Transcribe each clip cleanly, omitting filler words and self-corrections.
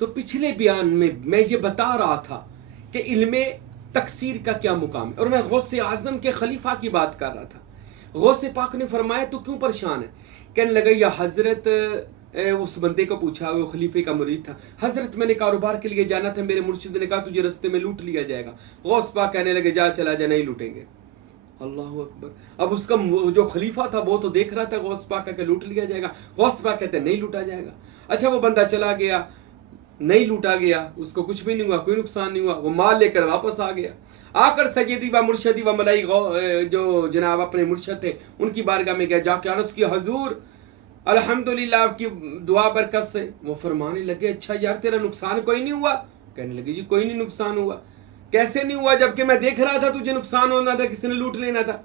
तो पिछले बयान में मैं ये बता रहा था कि इल्मे तकसीर का क्या मुकाम है, और मैं गौसे आजम के खलीफा की बात कर रहा था। गौसे पाक ने फरमाया तो क्यों परेशान है? कहने लगा या हजरत, उस बंदे को पूछा, वो खलीफे का मुरीद था, हजरत मैंने कारोबार के लिए जाना था, मेरे मुर्शिद ने कहा तुझे रास्ते में लूट लिया जाएगा। गौस पाक कहने लगे जा चला जा, नहीं लूटेंगे। अल्लाह अकबर। अब उसका जो खलीफा था वो तो देख रहा था गौस पाक का लूट लिया जाएगा। गौस पाक कहते नहीं लूटा जाएगा। अच्छा वो बंदा चला गया, नहीं लूटा गया, उसको कुछ भी नहीं हुआ, कोई नुकसान नहीं हुआ, वो माल लेकर वापस आ गया। आकर सैयदी व मुर्शदी व मलाई जो जनाब अपने मुर्शद थे उनकी बारगाह में गया, जाके अर्ज किया हुजूर अल्हम्दुलिल्लाह आपकी दुआ बरकत से। वो फरमाने लगे अच्छा यार तेरा नुकसान कोई नहीं हुआ? कहने लगे जी कोई नहीं नुकसान हुआ। कैसे नहीं हुआ जबकि मैं देख रहा था तुझे नुकसान होना था, किसी ने लूट लेना था,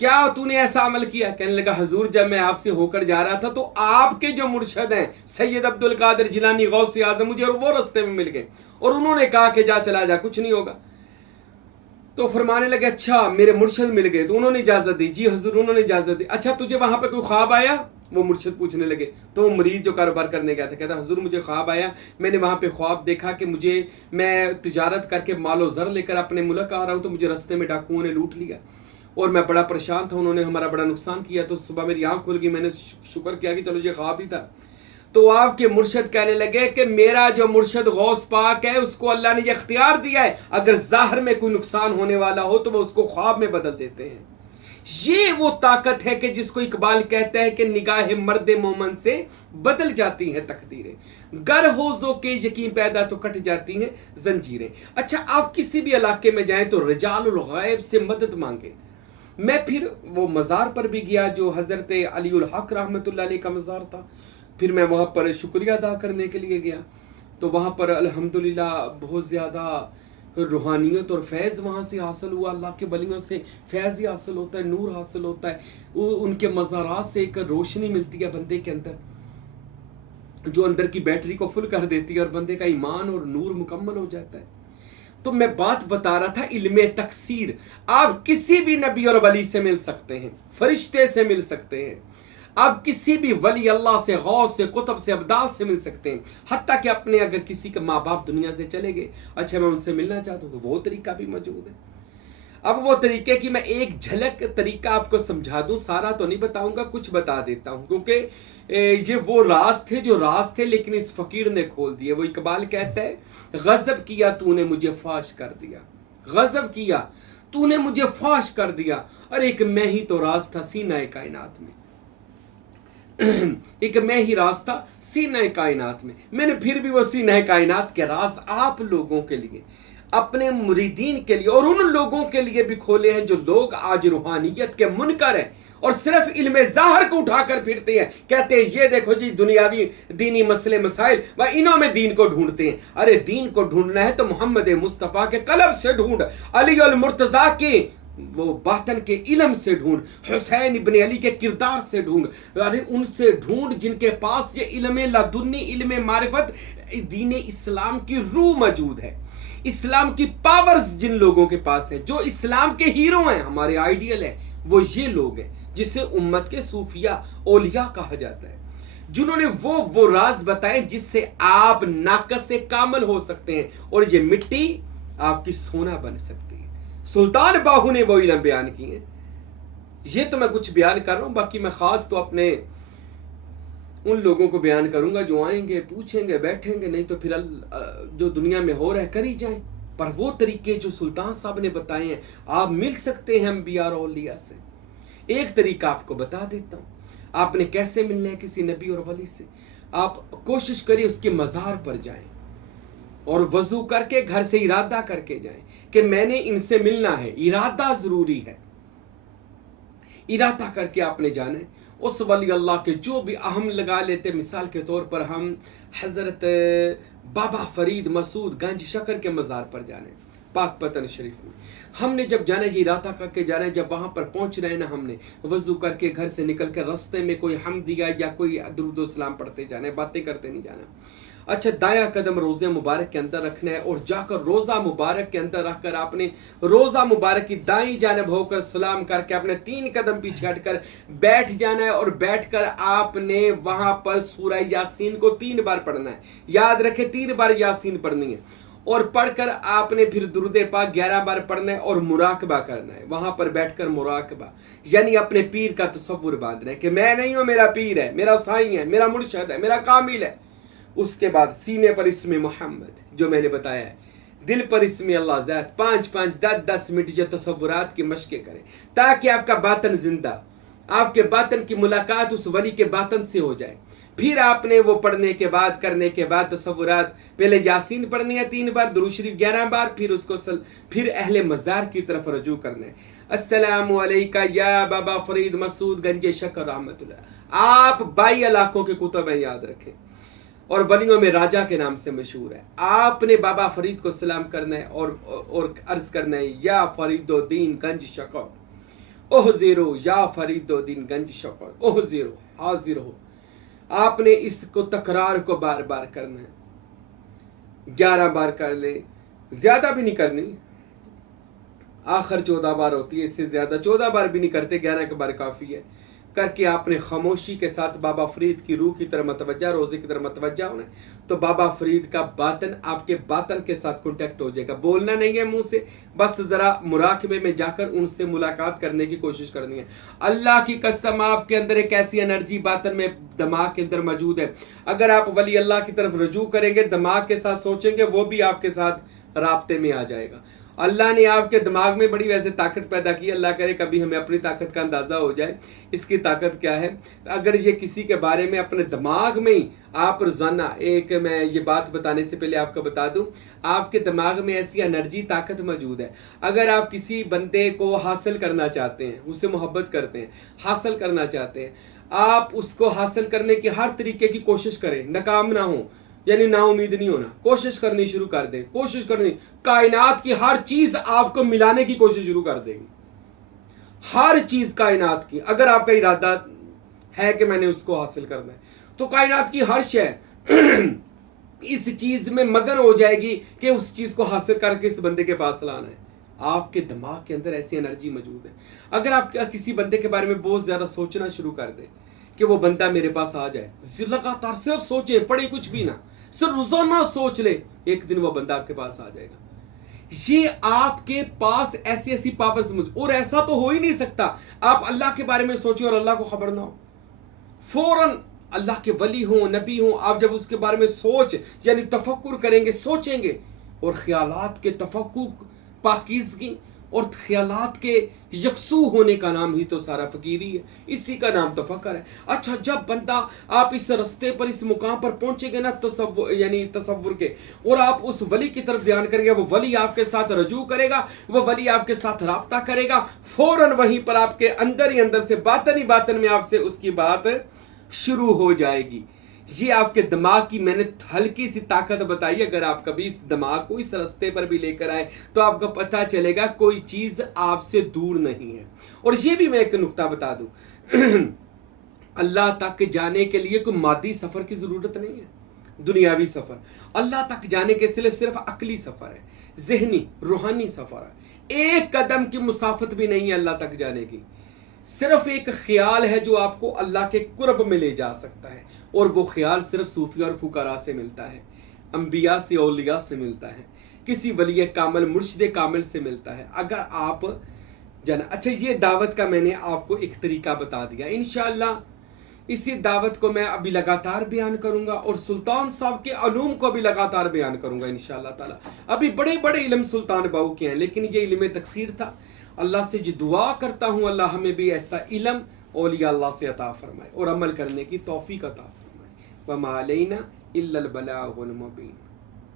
क्या तूने ऐसा अमल किया? कहने लगा हुजूर जब मैं आपसे होकर जा रहा था तो आपके जो मुर्शद हैं सैयद अब्दुल कादिर जिलानी गौसे आजम मुझे वो रास्ते में मिल गए और उन्होंने कहा कि जा चला जा, कुछ नहीं होगा। तो फरमाने लगे अच्छा मेरे मुर्शद मिल गए तो उन्होंने इजाजत दी? जी हुजूर उन्होंने इजाजत दी। अच्छा तुझे वहां पे कोई ख्वाब आया? वो मुर्शद पूछने लगे। तो वो मरीज जो कारोबार करने गया था कहता हुजूर मुझे ख्वाब आया, मैंने वहां पे ख्वाब देखा कि मैं तिजारत करके मालो जर लेकर अपने मुल्क आ रहा हूं तो मुझे रास्ते में डाकुओं ने लूट लिया और मैं बड़ा परेशान था, उन्होंने हमारा बड़ा नुकसान किया। तो सुबह मेरी आंख खुल गई, मैंने शुक्र किया कि चलो ये ख्वाब ही था। तो आपके मुर्शद कहने लगे कि मेरा जो मुर्शद गौस पाक है उसको अल्लाह ने ये इख्तियार दिया है, अगर जाहिर में कोई नुकसान होने वाला हो तो वो उसको ख्वाब में बदल देते हैं। ये वो ताकत है कि जिसको इकबाल कहते हैं कि निगाह मर्द मोमन से बदल जाती हैं तकदीरें, गर होजो के यकीन पैदा तो कट जाती हैं जंजीरें। अच्छा आप किसी भी इलाके में जाएं तो रिजालुल गैब से मदद मांगे। मैं फिर वो मज़ार पर भी गया जो हज़रत अलीउल हक रहमतुल्लाह अलैह का मज़ार था, फिर मैं वहाँ पर शुक्रिया अदा करने के लिए गया तो वहाँ पर अल्हम्दुलिल्लाह बहुत ज़्यादा रूहानियत और फैज़ वहाँ से हासिल हुआ। अल्लाह के वलियों से फैज़ ही हासिल होता है, नूर हासिल होता है। उनके मज़ारात से एक रोशनी मिलती है बंदे के अंदर जो अंदर की बैटरी को फुल कर देती है और बंदे का ईमान और नूर मुकम्मल हो जाता है। तो मैं बात बता रहा था इल्मे तकसीर, आप किसी भी नबी और वली से मिल सकते हैं, फरिश्ते से मिल सकते हैं, आप किसी भी वली अल्लाह से, गौस से, कुतुब से, अब्दाल से मिल सकते हैं। हत्ता कि अपने अगर किसी के माँ बाप दुनिया से चले गए, अच्छा मैं उनसे मिलना चाहता हूँ तो वो तरीका भी मौजूद है। अब वो तरीके की मैं एक झलक तरीका आपको समझा दूं, सारा तो नहीं बताऊंगा, कुछ बता देता हूं क्योंकि ये वो राज थे जो राज थे लेकिन इस फकीर ने खोल दिए। वो इकबाल कहता है गजब किया तूने मुझे फाश कर दिया, गजब किया तूने मुझे फाश कर दिया, और एक मैं ही तो राज था सीना कायनात में एक मैं ही राज था सीना कायनात में। मैंने फिर भी वो सीना कायनात के राज आप लोगों के लिए, अपने मुरीदीन के लिए और उन लोगों के लिए भी खोले हैं जो लोग आज रूहानियत के मुनकर हैं और सिर्फ इल्मे ज़ाहिर को उठाकर फिरते हैं, कहते हैं ये देखो जी दुनियावी दीनी मसले मसाइल व इन्हों में दीन को ढूंढते हैं। अरे दीन को ढूंढना है तो मोहम्मद मुस्तफ़ा के कलब से ढूंढ, अली अल मुर्तज़ा के वो बातन के इल्म से ढूंढ, हुसैन इब्ने अली के किरदार से ढूंढ, अरे उनसे ढूंढ जिनके पास ये इल्मे लदुन्नी इल्मे मारिफत दीन इस्लाम की रूह मौजूद है, इस्लाम की पावर्स जिन लोगों के पास है, जो इस्लाम के हीरो हैं, हमारे आइडियल है, वो ये लोग हैं जिसे उम्मत के सूफिया औलिया कहा जाता है, जिन्होंने वो राज बताए जिससे आप नाकस से कामल हो सकते हैं और ये मिट्टी आपकी सोना बन सकती है। सुल्तान बाहू ने वो इल्म बयान किए। ये तो मैं कुछ बयान कर रहा हूं, बाकी मैं खास तो अपने उन लोगों को बयान करूंगा जो आएंगे, पूछेंगे, बैठेंगे, नहीं तो फिर जो दुनिया में हो रहा है कर ही जाएं। पर वो तरीके जो सुल्तान साहब ने बताए हैं, आप मिल सकते हैं अंबिया और औलिया से। एक तरीका आपको बता देता हूँ, आपने कैसे मिलना है किसी नबी और वली से। आप कोशिश करिए उसके मज़ार पर जाएं और वजू करके घर से इरादा करके जाएं कि मैंने इनसे मिलना है। इरादा जरूरी है, इरादा करके आपने जाना है। उस वली अल्लाह के जो भी अहम लगा लेते, मिसाल के तौर पर हम हजरत बाबा फरीद मसूद गंज शकर के मज़ार पर जाने, पाक पतन शरीफ में हमने जब जाना, ये इरादा करके जाना है। जब वहां पर पहुंच रहे ना, हमने वजू करके घर से निकल कर रास्ते में कोई हम दिया या कोई दुरूद सलाम पढ़ते जाना है, बातें करते नहीं जाना। अच्छा, दायां कदम रोज़े मुबारक के अंदर रखना है और जाकर रोज़ा मुबारक के अंदर रखकर आपने रोज़ा मुबारक की दाईं जानब होकर सलाम करके अपने 3 कदम पीछे हटकर बैठ जाना है और बैठकर आपने वहां पर सूरह यासीन को 3 बार पढ़ना है। याद रखें, 3 बार यासीन पढ़नी है और पढ़कर आपने फिर दुरूद पाक 11 बार पढ़ना है और मुराकबा करना है। वहां पर बैठकर मुराकबा यानी अपने पीर का तसव्वुर बांधना है कि मैं नहीं हूं, मेरा पीर है, मेरा साईं है, मेरा मुर्शद है, मेरा कामिल है। उसके बाद सीने पर इस्म मोहम्मद जो मैंने बताया है, दिल पर इस्म अल्लाह ज़ात 5-5 10-10 मिनट जो तसव्वुरात की मशक़ें करें ताकि आपका बातन जिंदा, आपके बातन की मुलाकात उस वली के बातन से हो जाए। फिर आपने वो पढ़ने के बाद करने के बाद तसव्वुरात, पहले यासीन पढ़नी है 3 बार, दुरूद शरीफ 11 बार, फिर उसको फिर अहले मज़ार की तरफ रजू करना है। अस्सलामु अलैका या बाबा फरीद मसूद गंजे शकर रहमतुल्लाह। आप 22 इलाकों के कुतुब हैं, याद रखें, और वलियों में राजा के नाम से मशहूर है। आपने बाबा फरीद को सलाम करना है और अर्ज करना है या फरीदुद्दीन गंज शकर ओह ज़ीरो, या फरीदुद्दीन गंज शकर ओह ज़ीरो, हाजिर हो। आपने इसको तकरार को बार बार करना है, 11 बार कर ले, ज्यादा भी नहीं करनी, आखिर 14 बार होती है, इससे ज्यादा 14 बार भी नहीं करते, 11 के बार काफी है। करके आपने खामोशी के साथ बाबा फरीद की रूह की तरफ मतवज्जा, रोजे की तरफ मतवज्जा होना है। तो बाबा फरीद का बातन आपके बातन के साथ कॉन्टेक्ट हो जाएगा। बोलना नहीं है मुंह से, बस जरा मुराकबे में जाकर उनसे मुलाकात करने की कोशिश करनी है। अल्लाह की कसम, आपके अंदर एक ऐसी एनर्जी बातन में दिमाग के अंदर मौजूद है। अगर आप वली अल्लाह की तरफ रजू करेंगे, दिमाग के साथ सोचेंगे, वो भी आपके साथ राब्ते में आ जाएगा। अल्लाह ने आपके दिमाग में बड़ी वैसे ताकत पैदा की, अल्लाह करे कभी हमें अपनी ताकत का अंदाजा हो जाए इसकी ताकत क्या है। अगर ये किसी के बारे में अपने दिमाग में ही आप रोजाना, एक मैं ये बात बताने से पहले आपको बता दूं, आपके दिमाग में ऐसी एनर्जी ताकत मौजूद है। अगर आप किसी बंदे को हासिल करना चाहते हैं, उससे मोहब्बत करते हैं, हासिल करना चाहते हैं, आप उसको हासिल करने की हर तरीके की कोशिश करें, नाकाम ना हो, यानी ना उम्मीद नहीं होना, कोशिश करनी शुरू कर दें। कोशिश करनी, कायनात की हर चीज आपको मिलाने की कोशिश शुरू कर देगी, हर चीज कायनात की। अगर आपका इरादा है कि मैंने उसको हासिल करना है, तो कायनात की हर शय इस चीज में मगन हो जाएगी कि उस चीज को हासिल करके इस बंदे के पास लाना है। आपके दिमाग के अंदर ऐसी एनर्जी मौजूद है। अगर आप किसी बंदे के बारे में बहुत ज्यादा सोचना शुरू कर दें कि वो बंदा मेरे पास आ जाए, लगातार सिर्फ सोचे, पढ़े कुछ भी ना, सिर्फ रोजाना सोच ले, एक दिन वो बंदा आपके पास आ जाएगा। ये आपके पास ऐसी ऐसी पावर समझ, और ऐसा तो हो ही नहीं सकता आप अल्लाह के बारे में सोचे और अल्लाह को खबर ना हो। फौरन अल्लाह के वली हो, नबी हो, आप जब उसके बारे में सोच यानी तफक्कुर करेंगे, सोचेंगे, और ख्यालात के तफक्कुर, पाकीज़गी और ख्यालात के यकसू होने का नाम ही तो सारा फकीरी है, इसी का नाम तफक्कर है। अच्छा, जब बंदा आप इस रास्ते पर, इस मुकाम पर पहुंचेंगे ना तसव्वुर यानी तसव्वुर के, और आप उस वली की तरफ ध्यान करेंगे, वो वली आपके साथ रजू करेगा, वो वली आपके साथ राब्ता करेगा, फौरन वहीं पर आपके अंदर ही अंदर से बातन ही बातन में आपसे उसकी बात शुरू हो जाएगी। ये आपके दिमाग की मैंने हल्की सी ताकत बताई। अगर आप कभी इस दिमाग को इस रास्ते पर भी लेकर आए तो आपको पता चलेगा कोई चीज आपसे दूर नहीं है। और ये भी मैं एक नुक्ता बता दूं अल्लाह तक जाने के लिए कोई मादी सफर की जरूरत नहीं है, दुनियावी सफर। अल्लाह तक जाने के सिर्फ अकली सफर है, जहनी रूहानी सफर है। एक कदम की मुसाफत भी नहीं है अल्लाह तक जाने की, सिर्फ एक ख्याल है जो आपको अल्लाह के कुर्ब में ले जा सकता है। और वो ख्याल सिर्फ सूफी और फुकरा से मिलता है, अंबिया से, औलिया से मिलता है, किसी वली कामिल, मुर्शिद कामिल से मिलता है। अगर आप अच्छा, ये दावत का मैंने आपको एक तरीका बता दिया। इंशाअल्लाह इसी दावत को मैं अभी लगातार बयान करूंगा और सुल्तान साहब के अलूम को भी लगातार बयान करूंगा इंशाअल्लाह ताला। अभी बड़े बड़े इल्म सुल्तान बाहू के हैं, लेकिन ये इल्म तकसीर था। अल्लाह से जी दुआ करता हूँ अल्लाह हमें भी ऐसा इल्म औलिया अल्लाह से अता फरमाए और अमल करने की तौफीक अता फरमाए। वमा अलैना इल्लल बलागुल मुबीन।